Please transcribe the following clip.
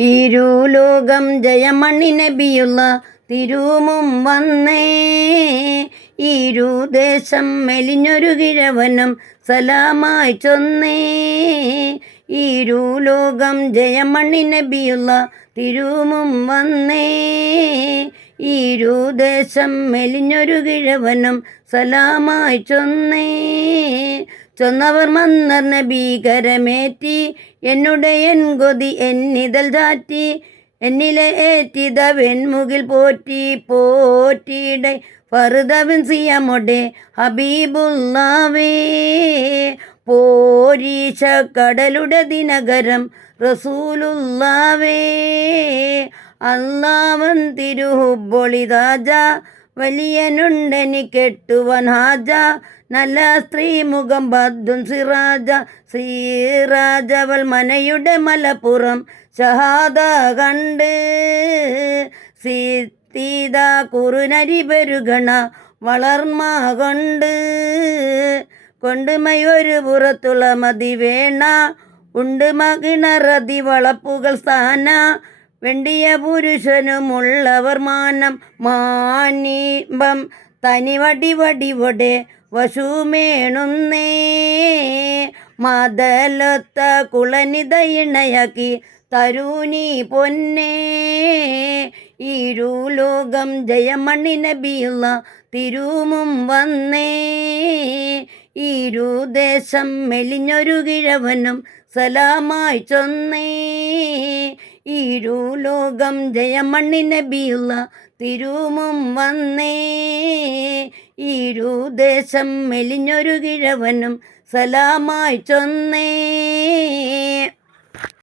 ഇരുലോകം ജയമണി നബിയുള്ള തിരുമും വന്നേ. ഇരുദേശം മെലിഞ്ഞൊരു കിഴവനും സലാമായി ചൊന്നേ. ഇരുലോകം ജയമണി നബിയുള്ള തിരുമും വന്നേ. ഇരുദേശം മെലിഞ്ഞൊരു കിഴവനും സലാമായി ചൊന്നേ. ചൊന്നവർ മന്നർ നബി കരമേറ്റി എന്നുടയൻ കൊതി എന്നിതൽ ചാറ്റി. എന്നിലെ ഏറ്റിതവൻ മുകിൽ പോറ്റി പോറ്റിയുടെ ഫറുദവൻ സിയമൊടെ ഹബീബുല്ലാവേ. പോരീശ കടലുടെ ദിനകരം റസൂലുള്ളാവേ. അല്ലാവൻ തിരുഹുബൊളിതാജ വലിയനുണ്ടനി കെട്ടുവൻ ഹാജ. നല്ല സ്ത്രീ മുഖം ബദ്ദും സിറാജവൾ മനയുടെ മലപ്പുറം ഷഹാദ കണ്ട്. സീത കുറുനരി പെരുകണ വളർമ കൊണ്ടുമയൊരു പുറത്തുള്ള മതി വേണ. ഉണ്ട് മകിണറതി വളപ്പുകൾ സ്ഥാന. വെണ്ടിയ പുരുഷനുമുള്ളവർ മാനം മാനിബം തനിവടിവടിവടെ വശുമേണുന്നേ. മതലൊത്ത കുളനിത ഇണയാക്കി തരുണി പൊന്നേ. ഇരുലോകം ജയമണി നബിയുള്ള തിരുമും വന്നേ. ഇരുദേശം മെലിഞ്ഞൊരു കിഴവനും സലാമായി ചൊന്നേ. ഇരുലോകം ജയമണി നബിയുള്ള തിരുമും വന്നേ. ഇരുദേശം മെലിഞ്ഞൊരു കിഴവനും സലാമായി ചൊന്നേ.